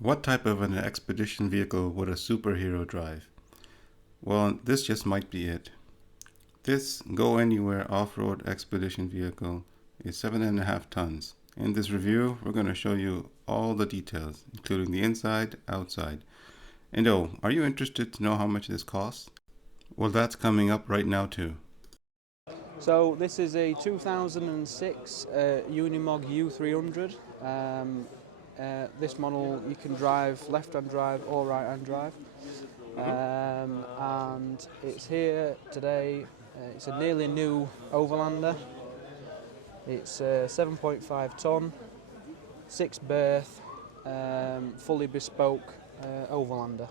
What type of an expedition vehicle would a superhero drive? Well, this just might be it. This Go Anywhere off-road expedition vehicle is 7.5 tons. In this review, we're going to show you all the details, including the inside, outside. And oh, are you interested to know how much this costs? Well, that's coming up right now too. So this is a 2006 Unimog U300. This model you can drive left-hand drive or right-hand drive. And it's here today. It's a nearly new Overlander. It's 7.5 ton, 6 berth, fully bespoke Overlander.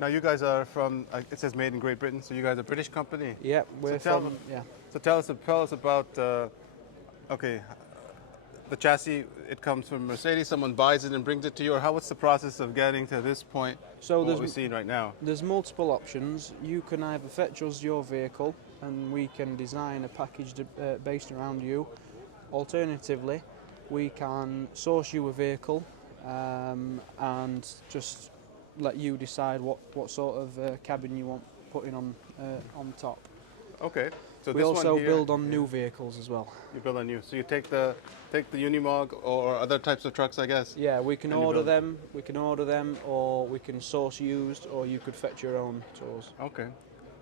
Now you guys are from, it says made in Great Britain, so you guys are a British company? Yeah, we're from, yeah. So tell us about, okay, the chassis, it comes from Mercedes, someone buys it and brings it to you, or what's the process of getting to this point, so what we're seeing right now? There's multiple options. You can either fetch us your vehicle and we can design a package based around you. Alternatively, we can source you a vehicle and just let you decide what sort of cabin you want putting on top. Okay. So we this also one here, build on new vehicles as well. You build on new. So you take the Unimog or other types of trucks, I guess. Yeah, we can order them. We can order them, or we can source used, or you could fetch your own tours. Okay.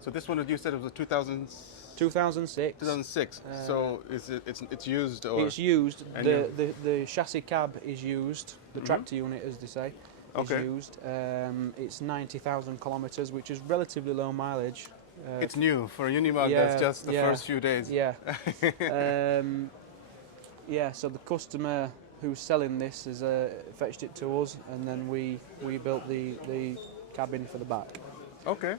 So this one, you said it was a 2006. 2006. So it's used, or it's used. The chassis cab is used. The tractor unit, as they say, is used. It's 90,000 kilometers, which is relatively low mileage. It's new for a Unimog. That's just the first few days. Yeah. Yeah. So the customer who's selling this has fetched it to us, and then we built the cabin for the back. Okay.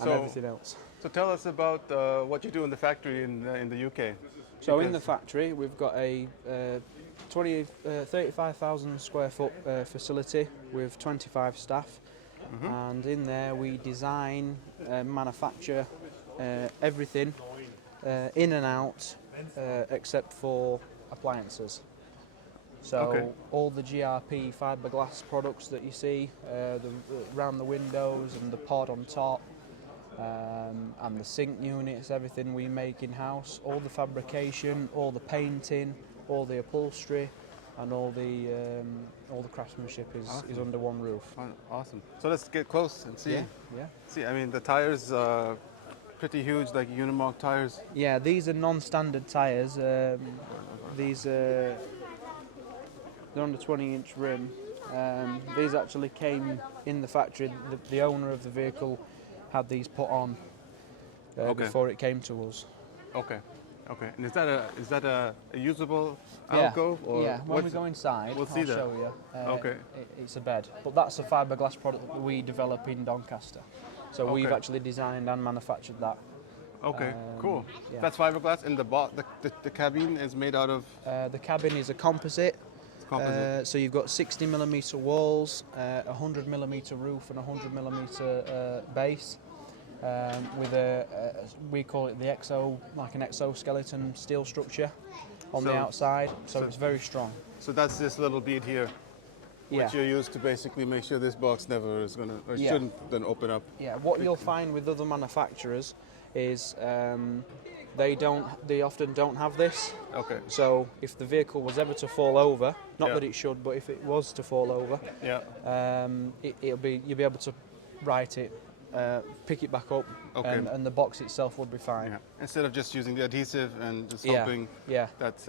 And everything else. So tell us about what you do in the factory in the UK. So in the factory, we've got a 35,000 square foot facility with 25 staff. And in there we design, manufacture everything in and out except for appliances. So all the GRP fiberglass products that you see around the windows and the pod on top and the sink units, everything we make in-house, all the fabrication, all the painting, all the upholstery, and all the craftsmanship is under one roof. Awesome. So let's get close and see. Yeah. See, I mean, the tires are pretty huge, like Unimog tires. Yeah, these are non-standard tires. These they're on the 20-inch rim. These actually came in the factory. The owner of the vehicle had these put on before it came to us. Okay. And is that a usable alcove? Or yeah. When we go inside, I'll show you. Okay. It's a bed, but that's a fiberglass product that we develop in Doncaster. So we've actually designed and manufactured that. Okay, cool. Yeah. That's fiberglass, and the cabin is made out of. The cabin is a composite. Composite. So you've got 60mm walls, 100mm roof, and 100mm base. With we call it the like an exoskeleton steel structure on the outside, so it's very strong. So that's this little bead here, which you use to basically make sure this box never is gonna, or shouldn't then open up. Yeah, what you'll find with other manufacturers is they often don't have this. Okay. So if the vehicle was ever to fall over, not that it should, but if it was to fall over, you'll be able to right it. Pick it back up, and the box itself would be fine. Yeah. Instead of just using the adhesive and just hoping that's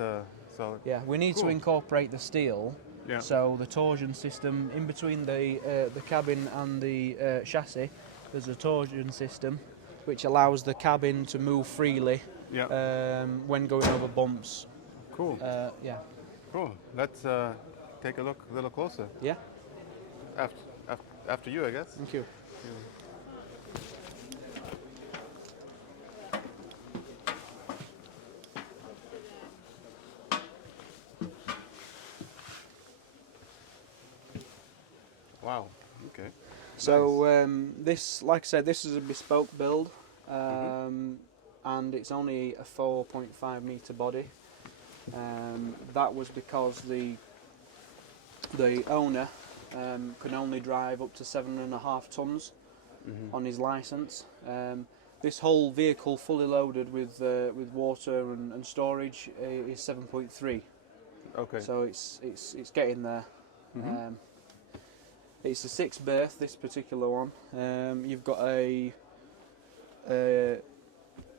solid. Yeah, we need to incorporate the steel, so the torsion system in between the cabin and the chassis, there's a torsion system which allows the cabin to move freely when going over bumps. Cool. Yeah. Cool. Let's take a look a little closer. Yeah. After you, I guess. Thank you. Wow. Okay. So this, like I said, this is a bespoke build, and it's only a 4.5 meter body. That was because the owner can only drive up to 7.5 tons on his license. This whole vehicle, fully loaded with water and storage, is 7.3. Okay. So it's getting there. It's a 6-berth, this particular one. You've got a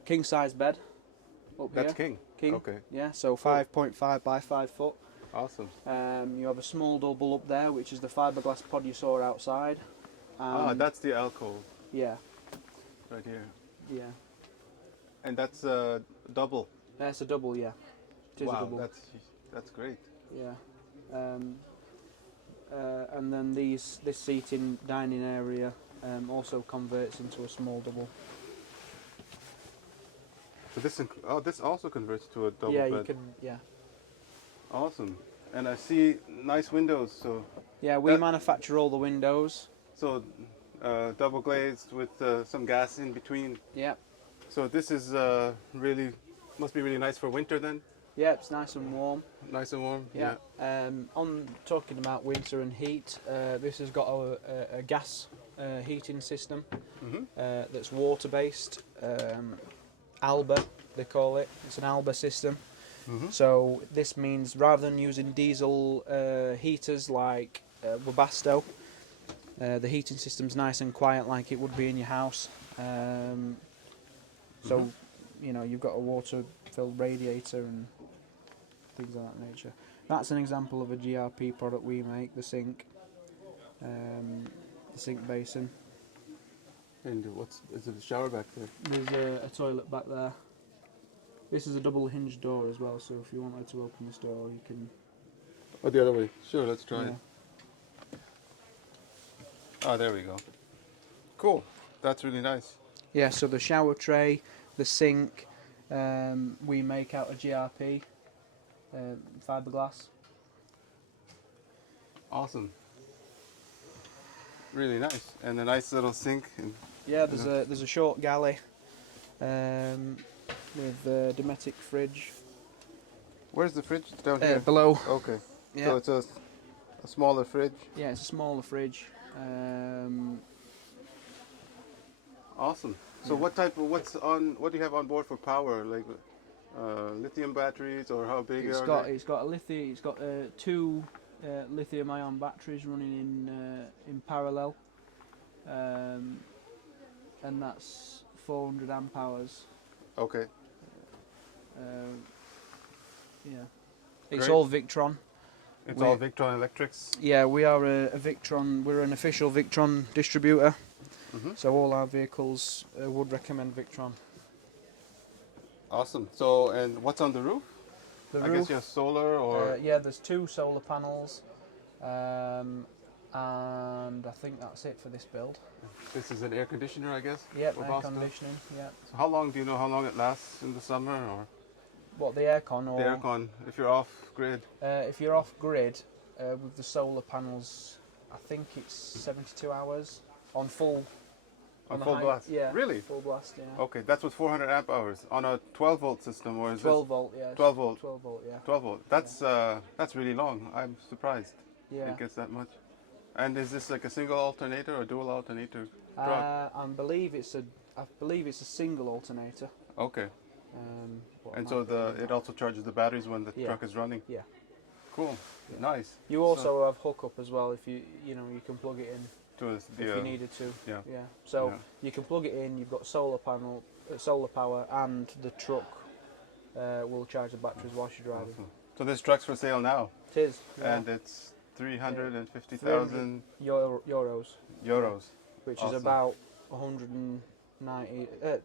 king size bed up That's here. king. Okay. Yeah, so 5.5 by 5 foot. Awesome. You have a small double up there, which is the fiberglass pod you saw outside. That's the alcove Yeah, right here. yeah. And that's double. That's a double, yeah. It is a Wow, double. that's great. Yeah. And then this seating dining area also converts into a small double. So this also converts to a double Yeah, bed. you can. Yeah. Awesome. And I see nice windows. So Yeah, we manufacture all the windows. double glazed with some gas in between. Yeah. So this is must be really nice for winter then. Yeah, it's nice and warm. Nice and warm. Yeah. On talking about winter and heat, this has got a gas heating system that's water based. Alba, they call it. It's an Alba system. So this means rather than using diesel heaters like Webasto, the heating system's nice and quiet like it would be in your house. So you've got a water-filled radiator and things of that nature. That's an example of a GRP product we make, the sink basin. And is it a shower back there? There's a toilet back there. This is a double hinge door as well, so if you wanted to open this door, you can. Oh, the other way. Sure, let's try Yeah. it. Oh, there we go. Cool. That's really nice. Yeah, so the shower tray, the sink, we make out of GRP, fiberglass. Awesome. Really nice. And a nice little sink. Yeah, there's a short galley with a Dometic fridge. Where's the fridge? It's down here. Below. Okay. Yeah. So it's a smaller fridge. Yeah, it's a smaller fridge. Awesome. So what do you have on board for power? Like lithium batteries, or how big are they? It's got two lithium-ion batteries running in parallel, and that's 400 amp hours. Okay. Yeah, it's Great. all Victron. It's all Victron Electrics. Yeah, we are a Victron. We're an official Victron distributor. So all our vehicles would recommend Victron. Awesome. So, and what's on the roof? The I roof, guess you have solar, or yeah, there's 2 solar panels, and I think that's it for this build. this is an air conditioner, I guess. Yep, for air Boston? conditioning. Yeah. So do you know how long it lasts in the summer, or What, the aircon or the aircon if you're off grid? if you're off grid with the solar panels, I think it's 72 hours on full. On the full high- blast? Yeah. Really? Full blast. Yeah. Okay, that's with 400 amp hours on a 12 volt system, or is 12 volt. Yeah. 12 volt. 12 volt. Yeah. 12 volt. That's really long. I'm surprised Yeah. it gets that much. And is this like a single alternator or dual alternator truck? I believe it's a single alternator. Okay. But And I so might be wrong on that. it also charges the batteries when the Yeah. truck is running. Yeah. Cool. Nice. You also have hookup as well if you can plug it in To if you needed to. yeah. Yeah. So Yeah. you can plug it in. You've got solar power, and the truck will charge the batteries whilst you're driving. Awesome. So this truck's for sale now, It is. Yeah. and it's 350,000 euros, euros. which Awesome. is about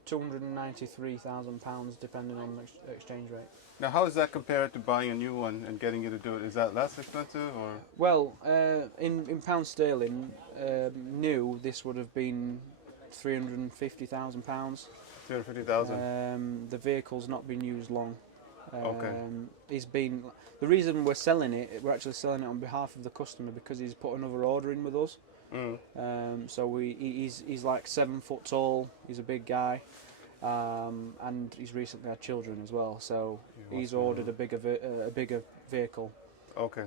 293,000 pounds, depending on the exchange rate. Now, how does that compare to buying a new one and getting you to do it? Is that less expensive, or? Well, in pound sterling, new, this would have been 350,000 pounds. 250,000. The vehicle's not been used long. Okay. The reason we're selling it, we're actually selling it on behalf of the customer because he's put another order in with us. So he's like 7 foot tall. He's a big guy, and he's recently had children as well. So he's ordered a bigger vehicle. Okay.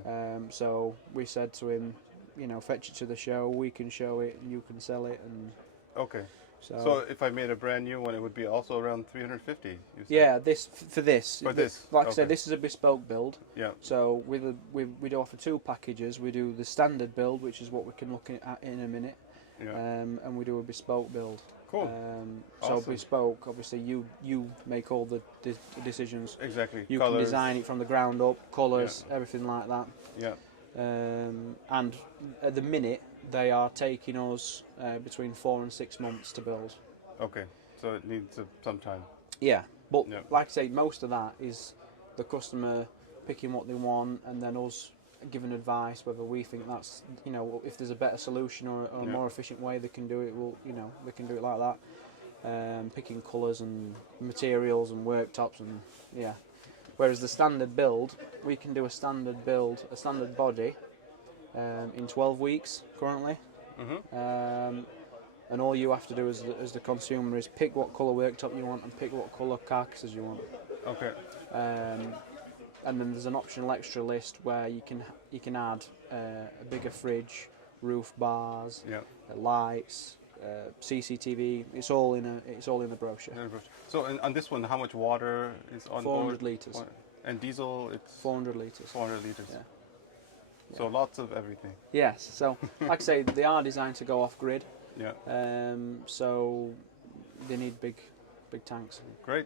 So we said to him, you know, fetch it to the show. We can show it, and you can sell it, and Okay. so. So if I made a brand new one, it would be also around 350. You said? Yeah, this for this. For this, like I okay. said, this is a bespoke build. Yeah. So we do offer two packages. We do the standard build, which is what we can look at in a minute, Yeah. and we do a bespoke build. Cool. So Awesome. bespoke, obviously, you make all the decisions. Exactly. You Colors. can design it from the ground up, colours, everything like that. Yeah. And at the minute, they are taking us between 4 and 6 months to build. Okay. So it needs some time. Yeah, but Yeah. like I say, most of that is the customer picking what they want, and then us giving advice whether we think that's, you know, if there's a better solution or a more efficient way they can do it. Well, you know, they can do it like that. Picking colours and materials and worktops and yeah. Whereas the standard build, we can do a standard build, a standard body, in 12 weeks currently. And all you have to do as the consumer is pick what colour worktop you want and pick what colour carcasses you want. Okay. And then there's an optional extra list where you can add a bigger fridge, roof bars, Yeah. lights, CCTV. It's all in the brochure. So on this one, how much water is on 400 board? litres. And diesel, it's 400 litres. 400 liters. Yeah. So lots of everything. Yes. So like I say, they are designed to go off grid. Yeah. So they need big tanks. Great.